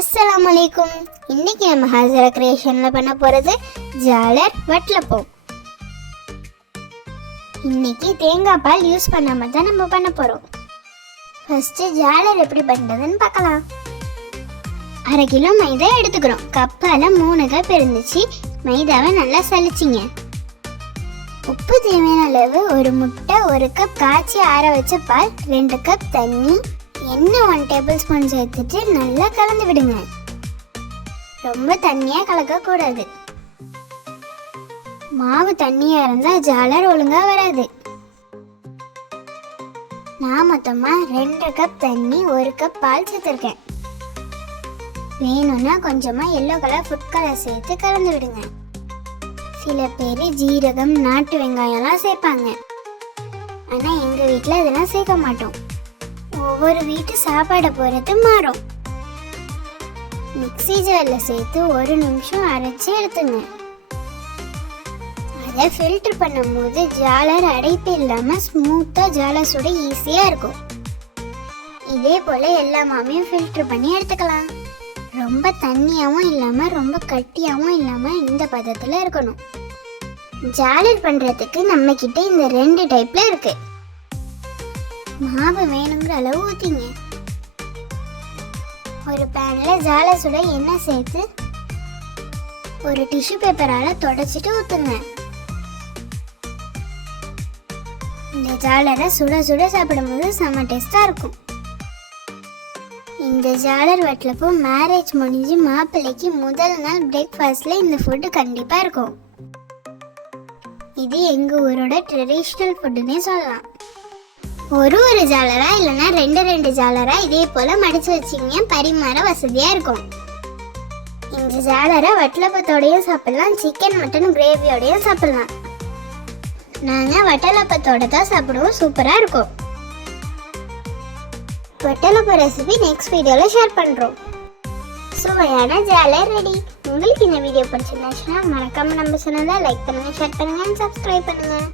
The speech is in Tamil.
அஸ்ஸலாமு அலைக்கும். இன்னைக்கு நம்ம ஹாஜரா கிரியேஷன்ல பண்ண போறது ஜாலர் வட்டலப்பம். இன்னைக்கு தேங்காய் பால் யூஸ் பண்ணாம தான் நம்ம பண்ண போறோம். ஃபர்ஸ்ட் ஜாலர் எப்படி பண்றதுன்னு பார்க்கலாம். 1/2 கிலோ மைதா எடுத்துக்கிறோம். கப்பால 3 கப் இருந்துச்சு. மைதாவை நல்லா சலிச்சிங்க. உப்பு தேவையான அளவு, 1 முட்டை, 1 கப் காய்ச்சி ஆற வச்ச பால், 2 கப் தண்ணி, எண்ணெய் 1 டேபிள் ஸ்பூன் சேர்த்துட்டு நல்லா கலந்து விடுங்க. ரொம்ப தண்ணியாக கலக்கக்கூடாது. மாவு தண்ணியாக இருந்தால் ஜாலர் ஒழுங்காக வராது. நான் மொத்தமாக 2 கப் தண்ணி, 1 கப் பால் சேர்த்துருக்கேன். வேணும்னா கொஞ்சமாக எல்லோ கலர் ஃபுட் கலர் சேர்த்து கலந்து விடுங்க. சில பேர் ஜீரகம், நாட்டு வெங்காயம்லாம் சேர்ப்பாங்க. ஆனால் எங்கள் வீட்டில் இதெல்லாம் சேர்க்க மாட்டோம். ஒவ்வொரு வீட்டு சாப்பாடை பொறுத்து மாறும். மிக்ஸி ஜாரில் சேர்த்து 1 நிமிஷம் அரைச்சி எடுத்துங்க. அதை ஃபில்டர் பண்ணும்போது ஜாலர் அடைப்பு இல்லாமல் ஸ்மூத்தாக ஜாலர் சுட ஈஸியாக இருக்கும். இதே போல் எல்லா மாவையும் ஃபில்டர் பண்ணி எடுத்துக்கலாம். ரொம்ப தண்ணியாகவும் இல்லாமல் ரொம்ப கட்டியாகவும் இல்லாமல் இந்த பதத்தில் இருக்கணும். ஜாலர் பண்ணுறதுக்கு நம்மக்கிட்ட இந்த 2 டைப்பில் இருக்குது. மாவு வேணுங்கிற அளவு ஊற்றிங்க. ஒரு பேனில் ஜாலர் சுட எண்ணெய் சேர்த்து ஒரு டிஷ்யூ பேப்பரால் தொடச்சிட்டு ஊற்றுங்க. இந்த ஜாலரை சுட சுட சாப்பிடும்போது செம்ம டேஸ்டாக இருக்கும். இந்த ஜாலர் வட்டலப்பம் மேரேஜ் முடிஞ்சு மாப்பிள்ளைக்கு முதல் நாள் பிரேக்ஃபாஸ்டில் இந்த ஃபுட்டு கண்டிப்பாக இருக்கும். இது எங்கள் ஊரோட ட்ரெடிஷ்னல் ஃபுட்டுன்னே சொல்லலாம். ஒரு ஜாலரா இல்லைன்னா 2 ஜாலரா இதே போல் மடித்து வச்சிங்க, பரிமாற வசதியாக இருக்கும். இந்த ஜாலரை வட்டலப்பத்தோடையும் சாப்பிட்லாம், சிக்கன் மட்டன் கிரேவியோடையும் சாப்பிட்லாம். நாங்கள் வட்டலப்பத்தோட தான் சாப்பிடுவோம். சூப்பராக இருக்கும். வட்டலப்ப ரெசிபி நெக்ஸ்ட் வீடியோவில் ஷேர் பண்ணுறோம். சுவையான ஜாலர் ரெடி. உங்களுக்கு இந்த வீடியோ பிடிச்சிருந்துச்சுன்னா மறக்காமல் நம்ம சேனலை லைக் பண்ணுங்கள், ஷேர் பண்ணுங்கள், சப்ஸ்கிரைப் பண்ணுங்கள்.